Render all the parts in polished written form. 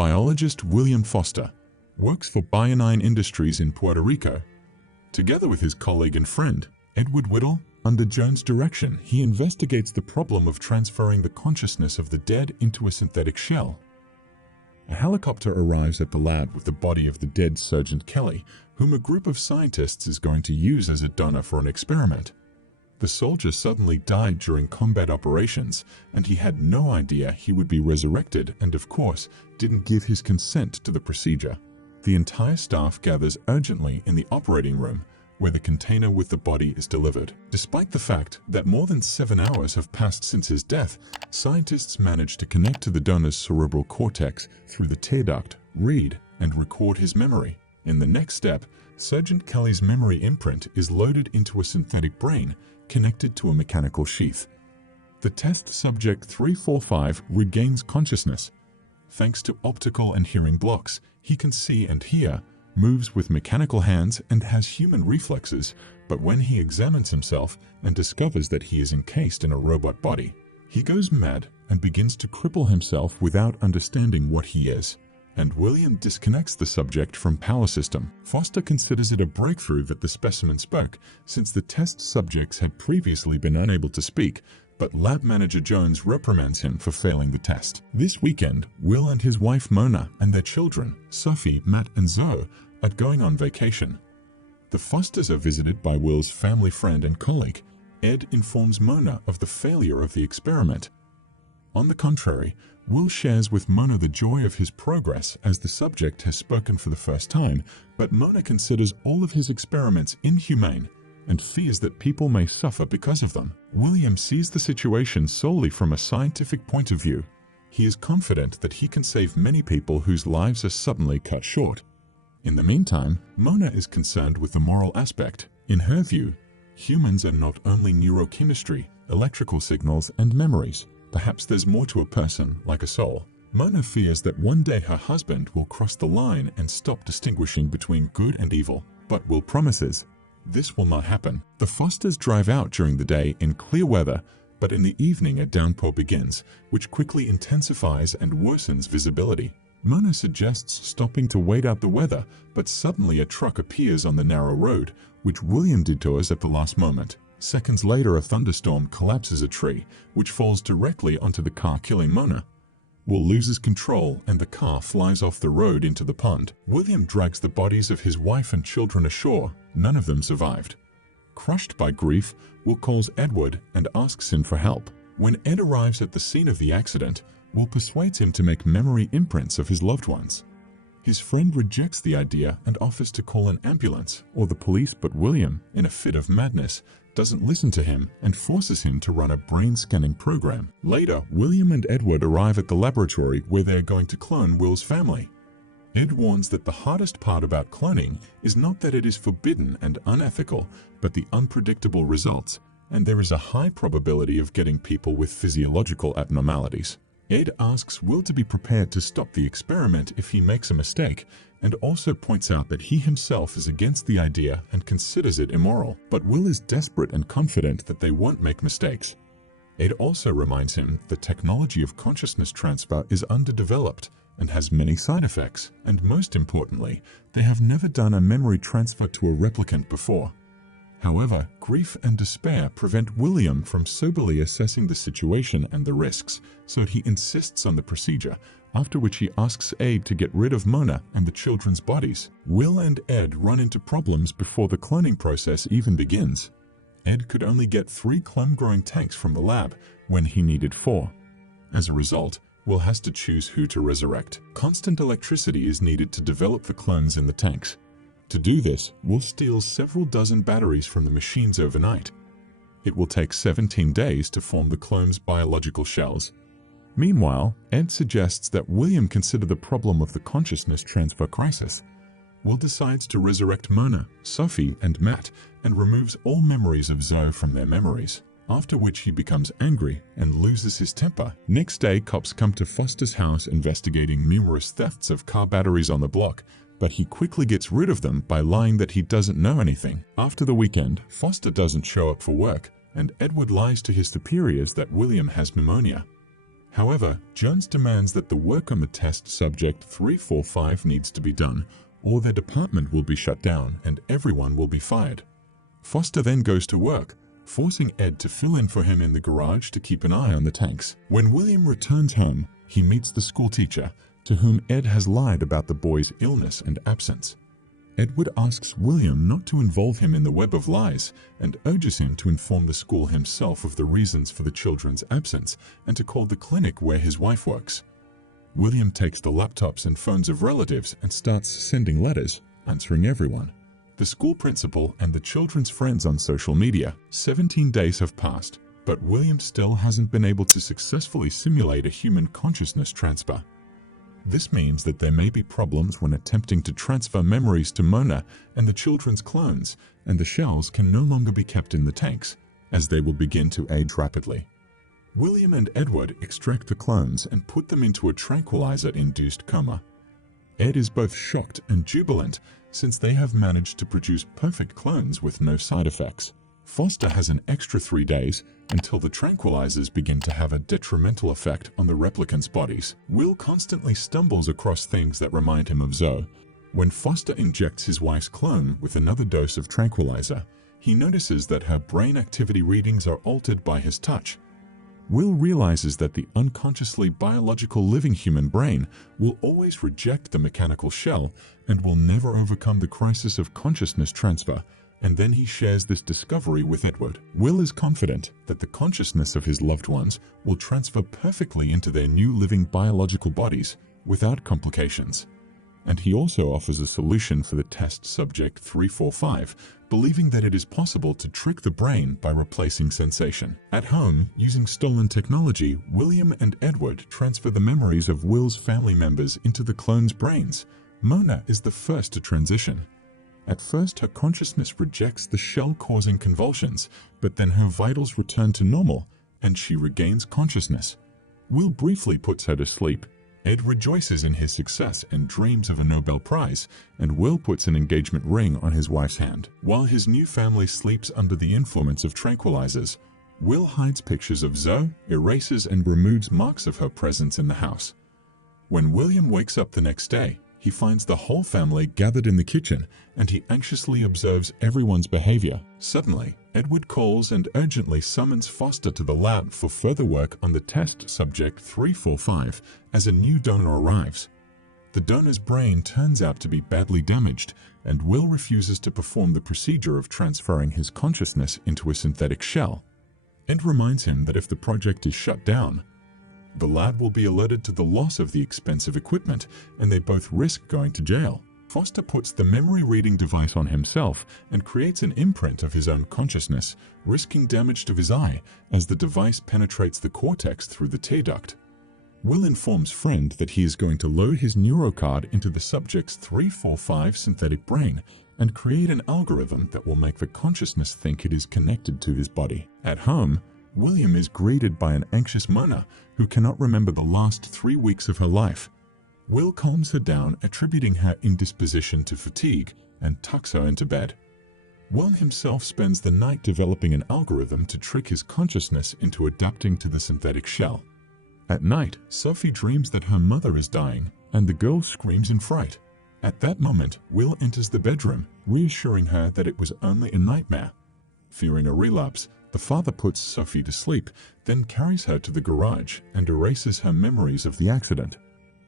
Biologist William Foster works for Bionine Industries in Puerto Rico. Together with his colleague and friend, Edward Whittle, under Jones' direction, he investigates the problem of transferring the consciousness of the dead into a synthetic shell. A helicopter arrives at the lab with the body of the dead Sergeant Kelly, whom a group of scientists is going to use as a donor for an experiment. The soldier suddenly died during combat operations, and he had no idea he would be resurrected and, of course, didn't give his consent to the procedure. The entire staff gathers urgently in the operating room, where the container with the body is delivered. Despite the fact that more than 7 hours have passed since his death, scientists manage to connect to the donor's cerebral cortex through the tear duct, read, and record his memory. In the next step, Sergeant Kelly's memory imprint is loaded into a synthetic brain, connected to a mechanical sheath. The test subject 345 regains consciousness. Thanks to optical and hearing blocks, he can see and hear, moves with mechanical hands, and has human reflexes, but when he examines himself and discovers that he is encased in a robot body, he goes mad and begins to cripple himself without understanding what he is. And William disconnects the subject from power system. Foster considers it a breakthrough that the specimen spoke, since the test subjects had previously been unable to speak, but lab manager Jones reprimands him for failing the test. This weekend, Will and his wife Mona and their children, Sophie, Matt, and Zoe, are going on vacation. The Fosters are visited by Will's family friend and colleague. Ed informs Mona of the failure of the experiment. On the contrary, Will shares with Mona the joy of his progress as the subject has spoken for the first time, but Mona considers all of his experiments inhumane and fears that people may suffer because of them. William sees the situation solely from a scientific point of view. He is confident that he can save many people whose lives are suddenly cut short. In the meantime, Mona is concerned with the moral aspect. In her view, humans are not only neurochemistry, electrical signals, and memories. Perhaps there's more to a person, like a soul. Mona fears that one day her husband will cross the line and stop distinguishing between good and evil. But Will promises this will not happen. The Fosters drive out during the day in clear weather, but in the evening a downpour begins, which quickly intensifies and worsens visibility. Mona suggests stopping to wait out the weather, but suddenly a truck appears on the narrow road, which William detours at the last moment. Seconds later, a thunderstorm collapses a tree, which falls directly onto the car, killing Mona. Will loses control and the car flies off the road into the pond. William drags the bodies of his wife and children ashore. None of them survived. Crushed by grief, Will calls Edward and asks him for help. When Ed arrives at the scene of the accident, Will persuades him to make memory imprints of his loved ones. His friend rejects the idea and offers to call an ambulance or the police, but William, in a fit of madness, doesn't listen to him and forces him to run a brain-scanning program. Later, William and Edward arrive at the laboratory where they are going to clone Will's family. Ed warns that the hardest part about cloning is not that it is forbidden and unethical, but the unpredictable results, and there is a high probability of getting people with physiological abnormalities. Ed asks Will to be prepared to stop the experiment if he makes a mistake, and also points out that he himself is against the idea and considers it immoral. But Will is desperate and confident that they won't make mistakes. Ed also reminds him the technology of consciousness transfer is underdeveloped and has many side effects, and most importantly, they have never done a memory transfer to a replicant before. However, grief and despair prevent William from soberly assessing the situation and the risks, so he insists on the procedure, after which he asks Ed to get rid of Mona and the children's bodies. Will and Ed run into problems before the cloning process even begins. Ed could only get 3 clone-growing tanks from the lab when he needed 4. As a result, Will has to choose who to resurrect. Constant electricity is needed to develop the clones in the tanks. To do this, Will steals several dozen batteries from the machines overnight. It will take 17 days to form the clone's biological shells. Meanwhile, Ed suggests that William consider the problem of the consciousness transfer crisis. Will decides to resurrect Mona, Sophie, and Matt, and removes all memories of Zoe from their memories, after which he becomes angry and loses his temper. Next day, cops come to Foster's house investigating numerous thefts of car batteries on the block, but he quickly gets rid of them by lying that he doesn't know anything. After the weekend, Foster doesn't show up for work, and Edward lies to his superiors that William has pneumonia. However, Jones demands that the work on the test subject 345 needs to be done, or their department will be shut down and everyone will be fired. Foster then goes to work, forcing Ed to fill in for him in the garage to keep an eye on the tanks. When William returns home, he meets the school teacher, to whom Ed has lied about the boy's illness and absence. Edward asks William not to involve him in the web of lies and urges him to inform the school himself of the reasons for the children's absence and to call the clinic where his wife works. William takes the laptops and phones of relatives and starts sending letters, answering everyone, the school principal and the children's friends on social media. 17 days have passed, but William still hasn't been able to successfully simulate a human consciousness transfer. This means that there may be problems when attempting to transfer memories to Mona and the children's clones, and the shells can no longer be kept in the tanks, as they will begin to age rapidly. William and Edward extract the clones and put them into a tranquilizer-induced coma. Ed is both shocked and jubilant, since they have managed to produce perfect clones with no side effects. Foster has an extra 3 days until the tranquilizers begin to have a detrimental effect on the replicants' bodies. Will constantly stumbles across things that remind him of Zoe. When Foster injects his wife's clone with another dose of tranquilizer, he notices that her brain activity readings are altered by his touch. Will realizes that the unconsciously biological living human brain will always reject the mechanical shell and will never overcome the crisis of consciousness transfer, and then he shares this discovery with Edward. Will is confident that the consciousness of his loved ones will transfer perfectly into their new living biological bodies without complications. And he also offers a solution for the test subject 345, believing that it is possible to trick the brain by replacing sensation. At home, using stolen technology, William and Edward transfer the memories of Will's family members into the clones' brains. Mona is the first to transition. At first, her consciousness rejects the shell causing convulsions, but then her vitals return to normal, and she regains consciousness. Will briefly puts her to sleep. Ed rejoices in his success and dreams of a Nobel Prize, and Will puts an engagement ring on his wife's hand. While his new family sleeps under the influence of tranquilizers, Will hides pictures of Zoe, erases and removes marks of her presence in the house. When William wakes up the next day, he finds the whole family gathered in the kitchen, and he anxiously observes everyone's behavior. Suddenly, Edward calls and urgently summons Foster to the lab for further work on the test subject 345 as a new donor arrives. The donor's brain turns out to be badly damaged, and Will refuses to perform the procedure of transferring his consciousness into a synthetic shell. Ed reminds him that if the project is shut down, the lab will be alerted to the loss of the expensive equipment, and they both risk going to jail. Foster puts the memory reading device on himself and creates an imprint of his own consciousness, risking damage to his eye as the device penetrates the cortex through the tear duct. Will informs Friend that he is going to load his neurocard into the subject's 345 synthetic brain and create an algorithm that will make the consciousness think it is connected to his body. At home, William is greeted by an anxious Mona who cannot remember the last 3 weeks of her life. Will calms her down, attributing her indisposition to fatigue, and tucks her into bed. Will himself spends the night developing an algorithm to trick his consciousness into adapting to the synthetic shell. At night, Sophie dreams that her mother is dying, and the girl screams in fright. At that moment, Will enters the bedroom, reassuring her that it was only a nightmare. Fearing a relapse, the father puts Sophie to sleep, then carries her to the garage and erases her memories of the accident.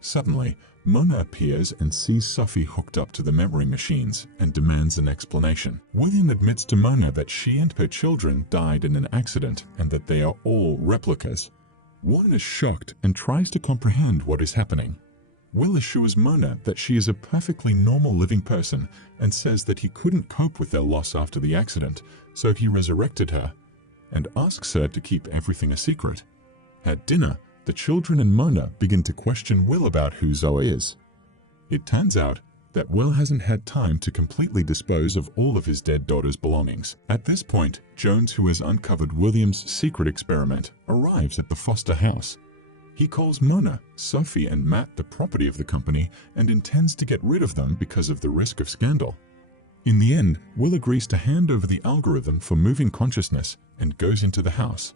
Suddenly, Mona appears and sees Sophie hooked up to the memory machines and demands an explanation. William admits to Mona that she and her children died in an accident and that they are all replicas. Warren is shocked and tries to comprehend what is happening. Will assures Mona that she is a perfectly normal living person and says that he couldn't cope with their loss after the accident, so he resurrected her, and asks her to keep everything a secret. At dinner, the children and Mona begin to question Will about who Zoe is. It turns out that Will hasn't had time to completely dispose of all of his dead daughter's belongings. At this point, Jones, who has uncovered William's secret experiment, arrives at the Foster house. He calls Mona, Sophie, and Matt the property of the company and intends to get rid of them because of the risk of scandal. In the end, Will agrees to hand over the algorithm for moving consciousness and goes into the house.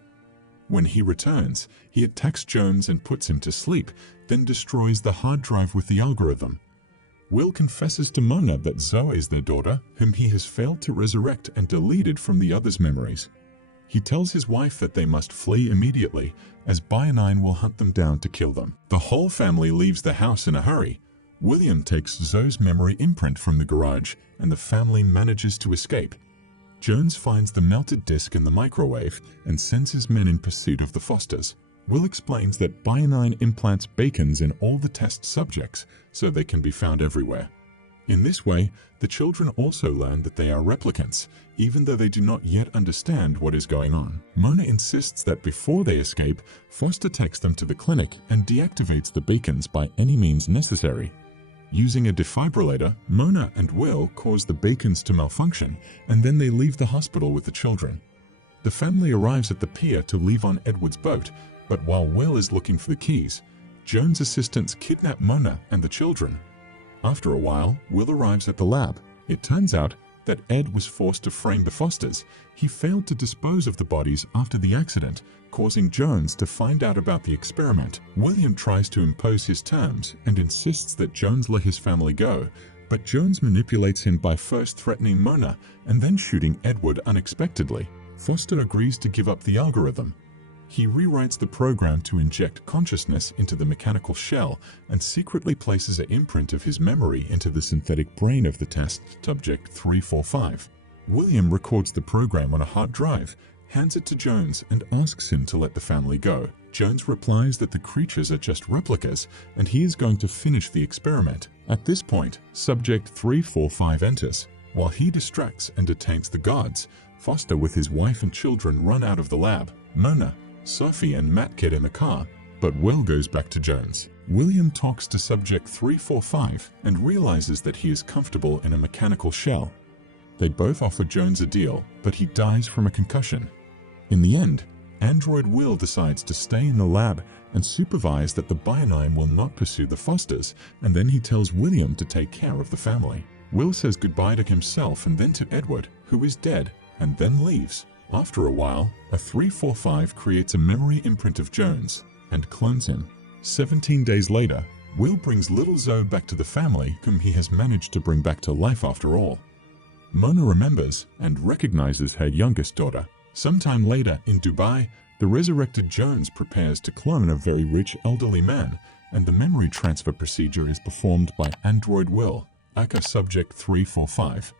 When he returns, he attacks Jones and puts him to sleep, then destroys the hard drive with the algorithm. Will confesses to Mona that Zoe is their daughter, whom he has failed to resurrect and deleted from the others' memories. He tells his wife that they must flee immediately, as Bianine will hunt them down to kill them. The whole family leaves the house in a hurry. William takes Zoe's memory imprint from the garage, and the family manages to escape. Jones finds the melted disc in the microwave and sends his men in pursuit of the Fosters. Will explains that Bianine implants bacons in all the test subjects, so they can be found everywhere. In this way, the children also learn that they are replicants, even though they do not yet understand what is going on. Mona insists that before they escape, Foster takes them to the clinic and deactivates the bacons by any means necessary. Using a defibrillator, Mona and Will cause the bacons to malfunction, and then they leave the hospital with the children. The family arrives at the pier to leave on Edward's boat, but while Will is looking for the keys, Jones' assistants kidnap Mona and the children. After a while, Will arrives at the lab. It turns out that Ed was forced to frame the Fosters. He failed to dispose of the bodies after the accident, causing Jones to find out about the experiment. William tries to impose his terms and insists that Jones let his family go, but Jones manipulates him by first threatening Mona and then shooting Edward unexpectedly. Foster agrees to give up the algorithm. He rewrites the program to inject consciousness into the mechanical shell and secretly places an imprint of his memory into the synthetic brain of the test subject 345. William records the program on a hard drive, hands it to Jones, and asks him to let the family go. Jones replies that the creatures are just replicas and he is going to finish the experiment. At this point, subject 345 enters. While he distracts and detains the guards, Foster with his wife and children run out of the lab. Mona, Sophie and Matt get in the car, but Will goes back to Jones. William talks to subject 345 and realizes that he is comfortable in a mechanical shell. They both offer Jones a deal, but he dies from a concussion. In the end, Android Will decides to stay in the lab and supervise that the Bianine will not pursue the Fosters, and then he tells William to take care of the family. Will says goodbye to himself and then to Edward, who is dead, and then leaves. After a while, a 345 creates a memory imprint of Jones and clones him. 17 days later, Will brings little Zoe back to the family, whom he has managed to bring back to life after all. Mona remembers and recognizes her youngest daughter. Sometime later in Dubai, the resurrected Jones prepares to clone a very rich elderly man, and the memory transfer procedure is performed by Android Will, aka Subject 345.